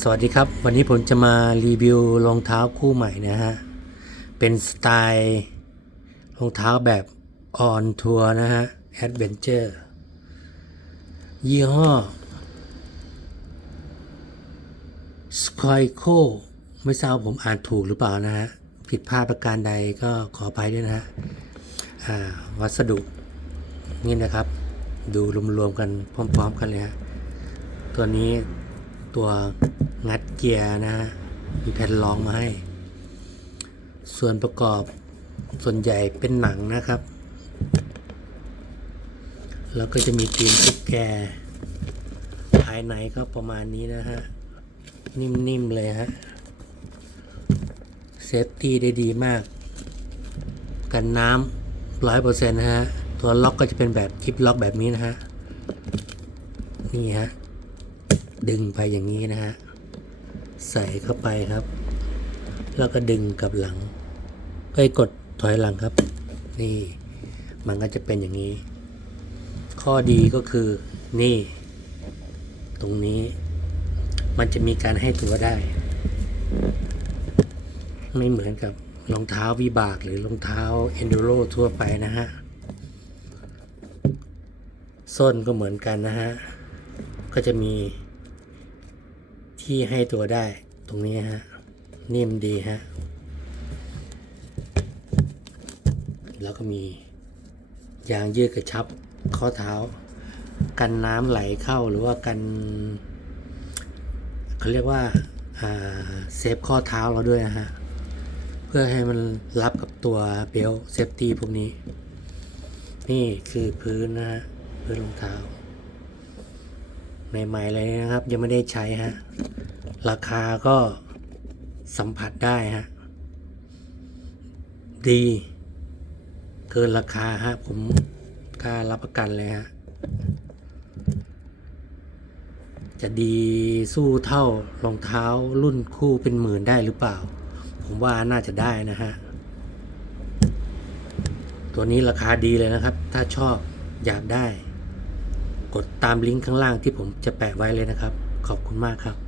สวัสดีครับ วันนี้ผมจะมารีวิวรองเท้าคู่ใหม่นะฮะ เป็นสไตล์รองเท้าแบบออนทัวร์นะฮะแอดเวนเจอร์ยี่ห้อสคอยโคไม่ทราบผมอ่านถูกหรือเปล่านะฮะ ผิดพลาดประการใดก็ขออภัยด้วยนะฮะวัสดุนี่นะครับ ดูรวมๆกันพร้อมๆกันเลยฮะ ตัวนี้ ตัวงัดเกียร์นะฮะมีแผ่นรองมาให้ ส่วนประกอบส่วนใหญ่เป็นหนังนะครับ แล้วก็จะมีตีนตุ๊กแก ภายในก็ประมาณนี้นะฮะ นิ่มๆเลยฮะ เซฟตี้ได้ดีมาก กันน้ำร้อยเปอร์เซ็นต์ฮะ ตัวล็อกก็จะเป็นแบบคลิปล็อกแบบนี้นะฮะ นี่ฮะ ดึงไปอย่างนี้นะฮะ ใส่เข้าไปครับ แล้วก็ดึงกลับหลังเอ้ยกดถอยหลังครับ นี่มันก็จะเป็นอย่างนี้ ข้อดีก็คือนี่ ตรงนี้ มันจะมีการให้ตัวได้ ไม่เหมือนกับรองเท้าวิบากหรือรองเท้าเอนดูโรทั่วไปนะฮะส้นก็เหมือนกันนะฮะ ก็จะมี ที่ให้ตัวได้ตรงนี้ฮะ นิ่มดีฮะ แล้วก็มียางยืดกระชับข้อเท้า กันน้ำไหลเข้าหรือว่ากันเขาเรียกว่าเซฟข้อเท้าเราด้วยนะฮะ เพื่อให้มันรับกับตัวเบลเซฟตี้พวกนี้ นี่คือพื้นนะฮะพื้นรองเท้าใหม่ๆเลยนะครับ ยังไม่ได้ใช้ฮะ ราคาก็สัมผัสได้ฮะ ดี เกินราคาฮะ ผมกล้ารับประกันเลยฮะ จะดีสู้เท่ารองเท้ารุ่นคู่เป็นหมื่นได้หรือเปล่า ผมว่าน่าจะได้นะฮะ ตัวนี้ราคาดีเลยนะครับ ถ้าชอบอยากได้ กดตามลิงก์ข้างล่างที่ผมจะแปะไว้เลยนะครับ ขอบคุณมากครับ